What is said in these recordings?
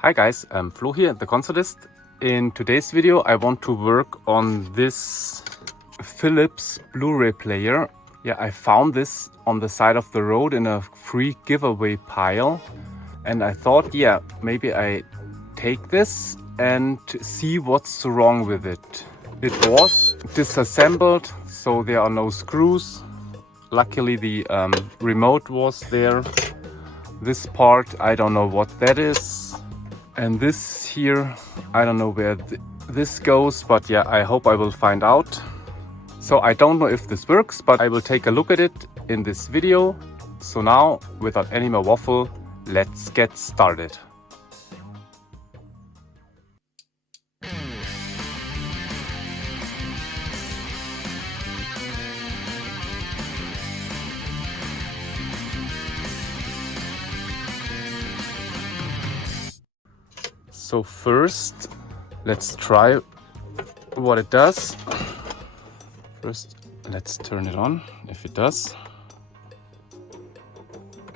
Hi guys, I'm Flo here, the consolist. In today's video I want to work on this Philips Blu Ray player. Yeah, I found this on the side of the road in a free giveaway pile. And I thought, yeah, maybe I take this and see what's wrong with it. It was disassembled, so there are no screws. Luckily the remote was there. This part, I don't know what that is. And this here, I don't know where this goes, but yeah, I hope I will find out. So I don't know if this works, but I will take a look at it in this video. So now, without any more waffle, let's get started. So first, let's try what it does. First, let's turn it on, if it does.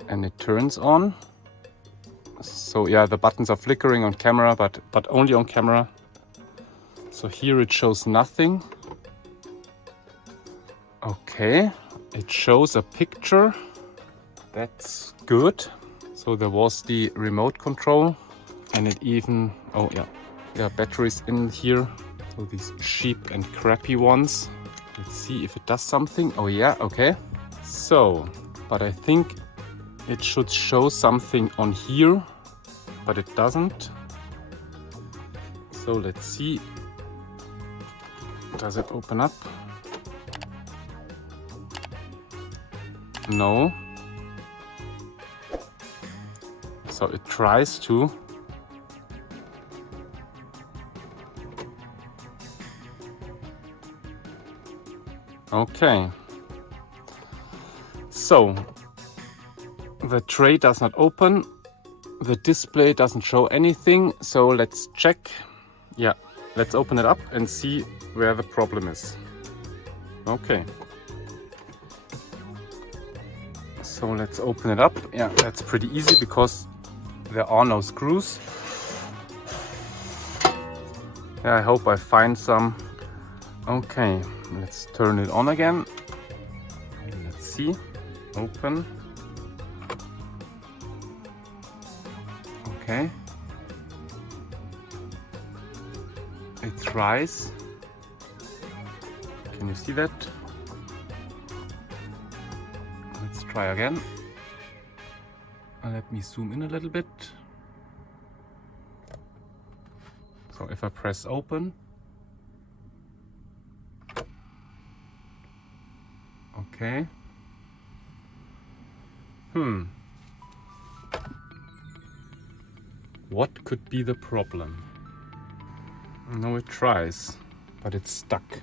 And it turns on. So yeah, the buttons are flickering on camera, but only on camera. So here it shows nothing. Okay, it shows a picture. That's good. So there was the remote control. And it even, oh yeah, there are batteries in here. So these cheap and crappy ones. Let's see if it does something. Oh yeah, okay. So, but I think it should show something on here, but it doesn't. So let's see. Does it open up? No. So it tries to. Okay, so the tray does not open, the display doesn't show anything, so let's check. Yeah, let's open it up and see where the problem is. Okay, so let's open it up. Yeah, that's pretty easy because there are no screws. Yeah, I hope I find some. Okay, let's turn it on again. Let's see. Open. Okay. It tries. Can you see that? Let's try again. Let me zoom in a little bit. So if I press open, okay. What could be the problem? No, it tries, but it's stuck.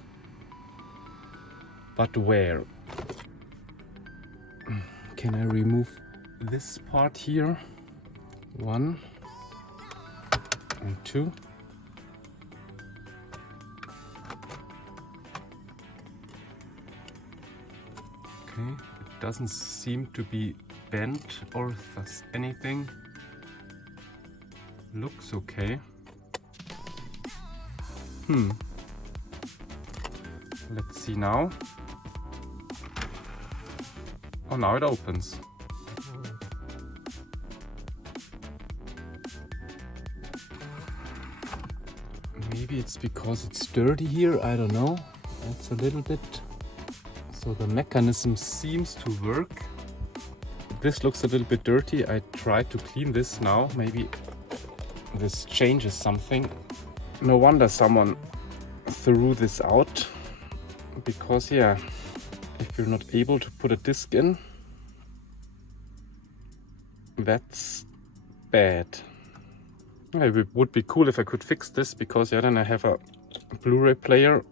But where? Can I remove this part here? 1 and 2. Okay, it doesn't seem to be bent or thus anything. Looks okay. Let's see now. Oh, now it opens. Maybe it's because it's dirty here, I don't know. It's a little bit. So the mechanism seems to work. This looks a little bit dirty. I tried to clean this now. Maybe this changes something. No wonder someone threw this out. Because yeah, if you're not able to put a disc in, that's bad. It would be cool if I could fix this, because yeah, then I have a Blu Ray player.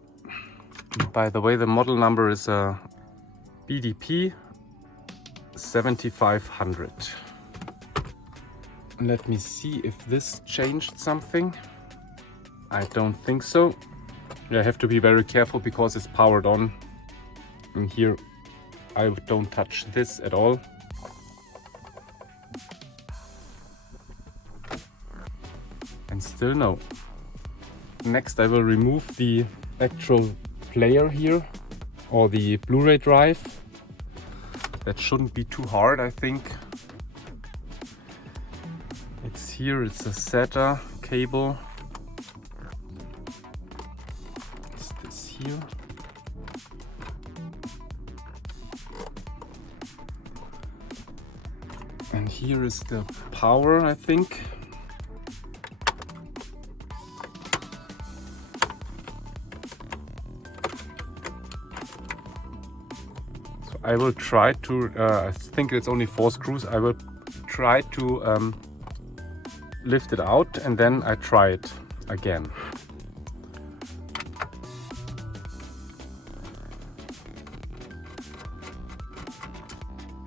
By the way, the model number is a BDP 7500. Let me see if this changed something. I don't think so. Yeah, I have to be very careful because it's powered on. And here I don't touch this at all. And still no. Next I will remove the actual player here, or the Blu-ray drive. That shouldn't be too hard, I think. It's here, it's a SATA cable. It's this here. And here is the power, I think. So I will try to, I think it's only 4 screws. I will try to lift it out and then I try it again.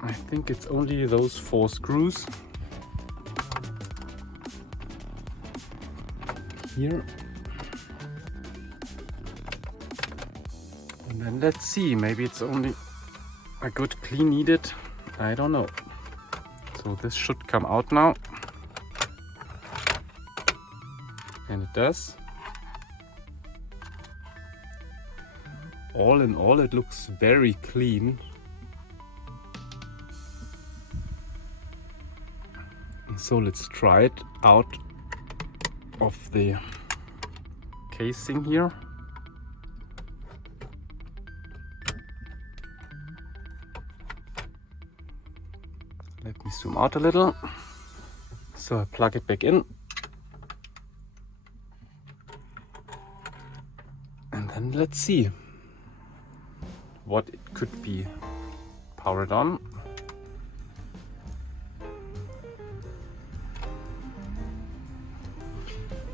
I think it's only those 4 screws here. And then let's see, maybe it's only a good clean needed. I don't know. So this should come out now. And it does. All in all, it looks very clean. So let's try it out of the casing here. Let me zoom out a little. So I plug it back in. And then let's see what it could be. Powered on.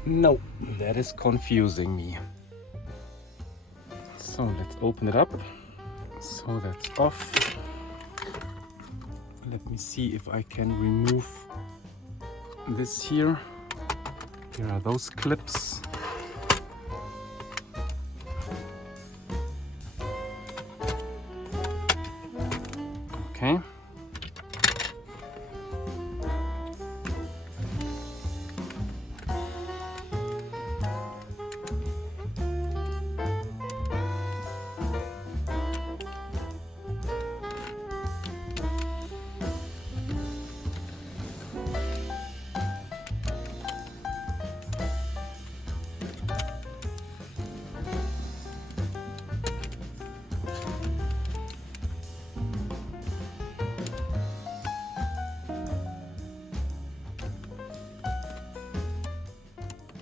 No, that is confusing me. So let's open it up. So that's off. Let me see if I can remove this here. Here are those clips. Okay.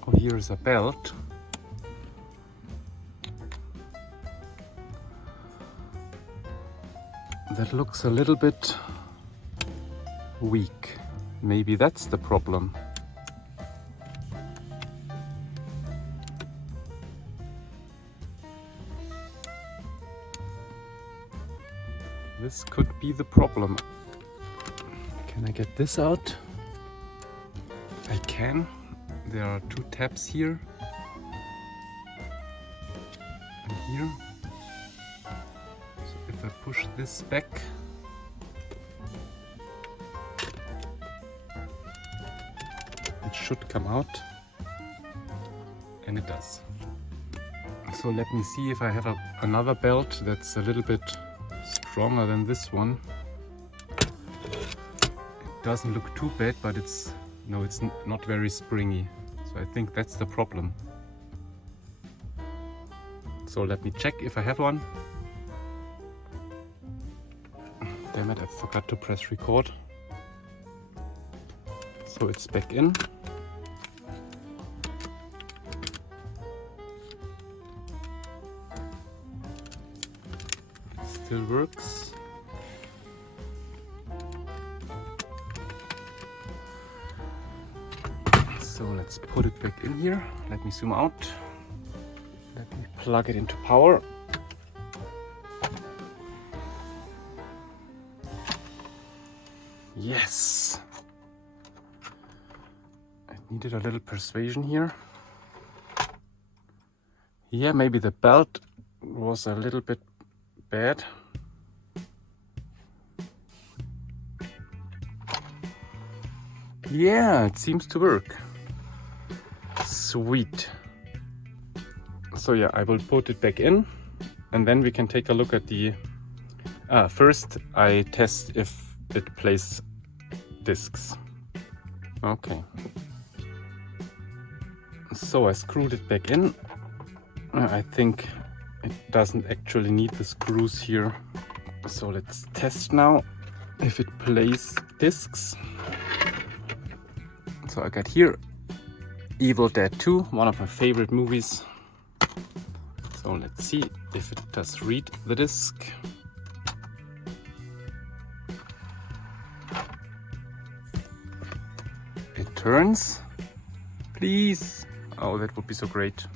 Oh, here is a belt. That looks a little bit weak. Maybe that's the problem. This could be the problem. Can I get this out? I can. There are 2 tabs here and here. So if I push this back, it should come out, and it does. So let me see if I have another belt that's a little bit stronger than this one. It doesn't look too bad, but it's not very springy. So I think that's the problem. So let me check if I have one. Damn it, I forgot to press record. So it's back in. It still works. So let's put it back in here. Let me zoom out. Let me plug it into power. Yes! I needed a little persuasion here. Yeah, maybe the belt was a little bit bad. Yeah, it seems to work. Sweet. So yeah, I will put it back in and then we can take a look at the... first I test if it plays discs. Okay. So I screwed it back in. I think it doesn't actually need the screws here. So let's test now if it plays discs. So I got here Evil Dead 2, one of my favorite movies. So let's see if it does read the disc. It turns. Please. Oh, that would be so great.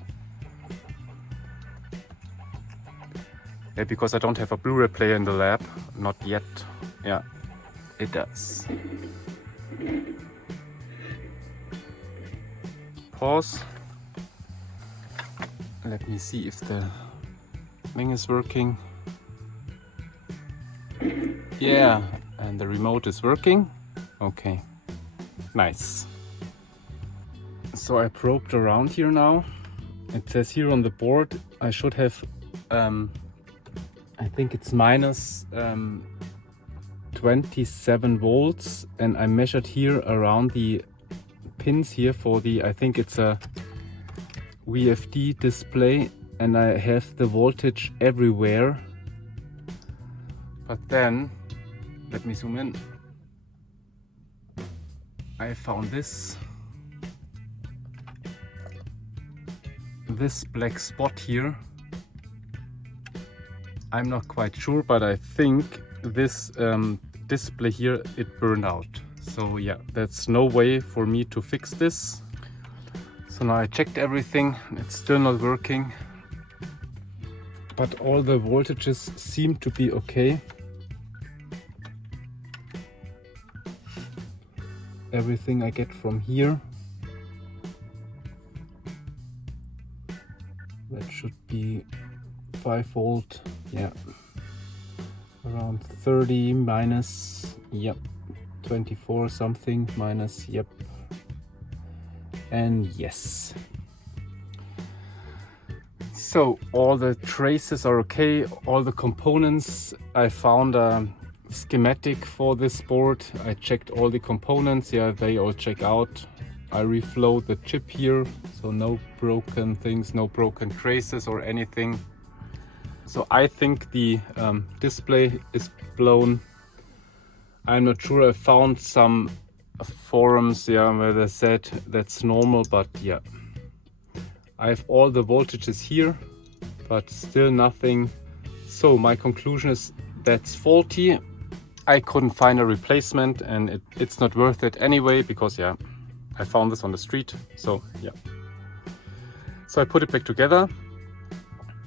Yeah, because I don't have a Blu Ray player in the lab. Not yet. Yeah, it does. Pause. Let me see if the thing is working. Yeah, and the remote is working. Okay, nice. So I probed around here now. It says here on the board I should have, I think it's minus 27 volts, and I measured here around the pins here for the, I think it's a VFD display, and I have the voltage everywhere. But then, let me zoom in. I found this black spot here. I'm not quite sure, but I think this display here, it burned out. So yeah, that's no way for me to fix this. So now I checked everything, it's still not working. But all the voltages seem to be okay. Everything I get from here. That should be 5 volt, yeah. Around 30 minus, yep. 24 something minus, yep. And yes. So all the traces are okay, all the components. I found a schematic for this board. I checked all the components, yeah, they all check out. I reflowed the chip here, so no broken things, no broken traces or anything. So I think the display is blown. I'm not sure, I found some forums, yeah, where they said that's normal, but yeah. I have all the voltages here, but still nothing. So my conclusion is that's faulty. I couldn't find a replacement, and it's not worth it anyway, because yeah, I found this on the street, so yeah. So I put it back together,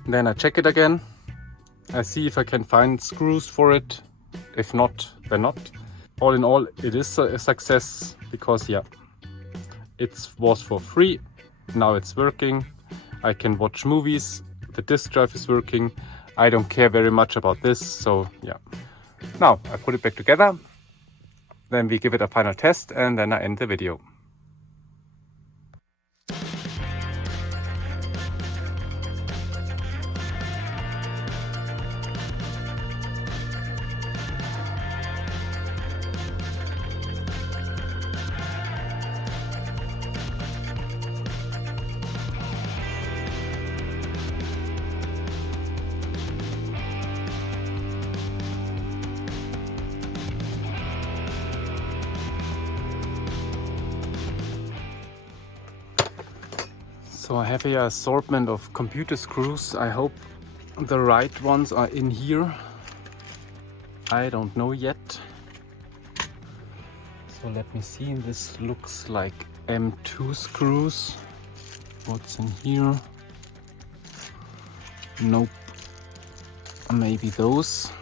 then I check it again. I see if I can find screws for it. If not, then not. All in all, it is a success, because yeah, it was for free. Now it's working. I can watch movies. The disk drive is working. I don't care very much about this, so yeah. Now I put it back together. Then we give it a final test, and then I end the video. So I have here an assortment of computer screws. I hope the right ones are in here. I don't know yet. So let me see. This looks like M2 screws. What's in here? Nope. Maybe those.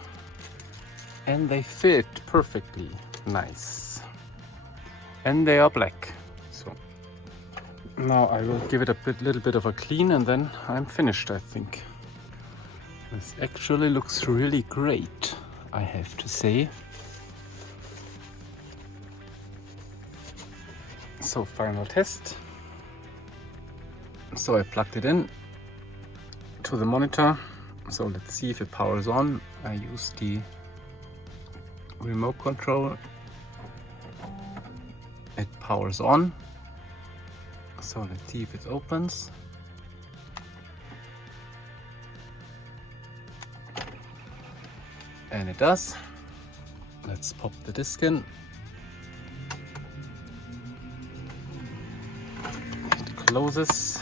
And they fit perfectly. Nice. And they are black. So now I will give it a little bit of a clean, and then I'm finished, I think. This actually looks really great, I have to say. So final test. So I plugged it in to the monitor. So let's see if it powers on. I use the remote control. It powers on. So let's see if it opens. And it does. Let's pop the disc in. It closes.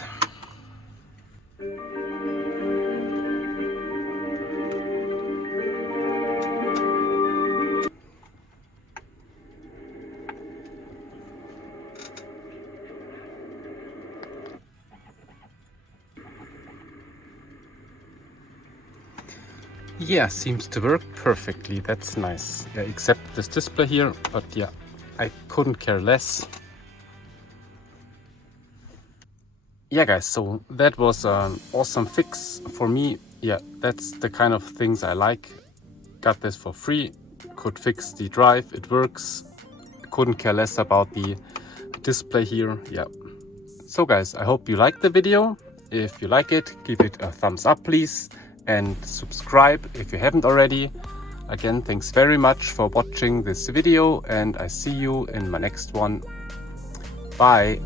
Yeah, seems to work perfectly. That's nice. Yeah, except this display here, but yeah, I couldn't care less. Yeah guys, so that was an awesome fix for me. Yeah, that's the kind of things I like. Got this for free, could fix the drive, it works. Couldn't care less about the display here. Yeah. So guys, I hope you liked the video. If you like it, give it a thumbs up please. And subscribe if you haven't already. Again, thanks very much for watching this video and I see you in my next one. Bye.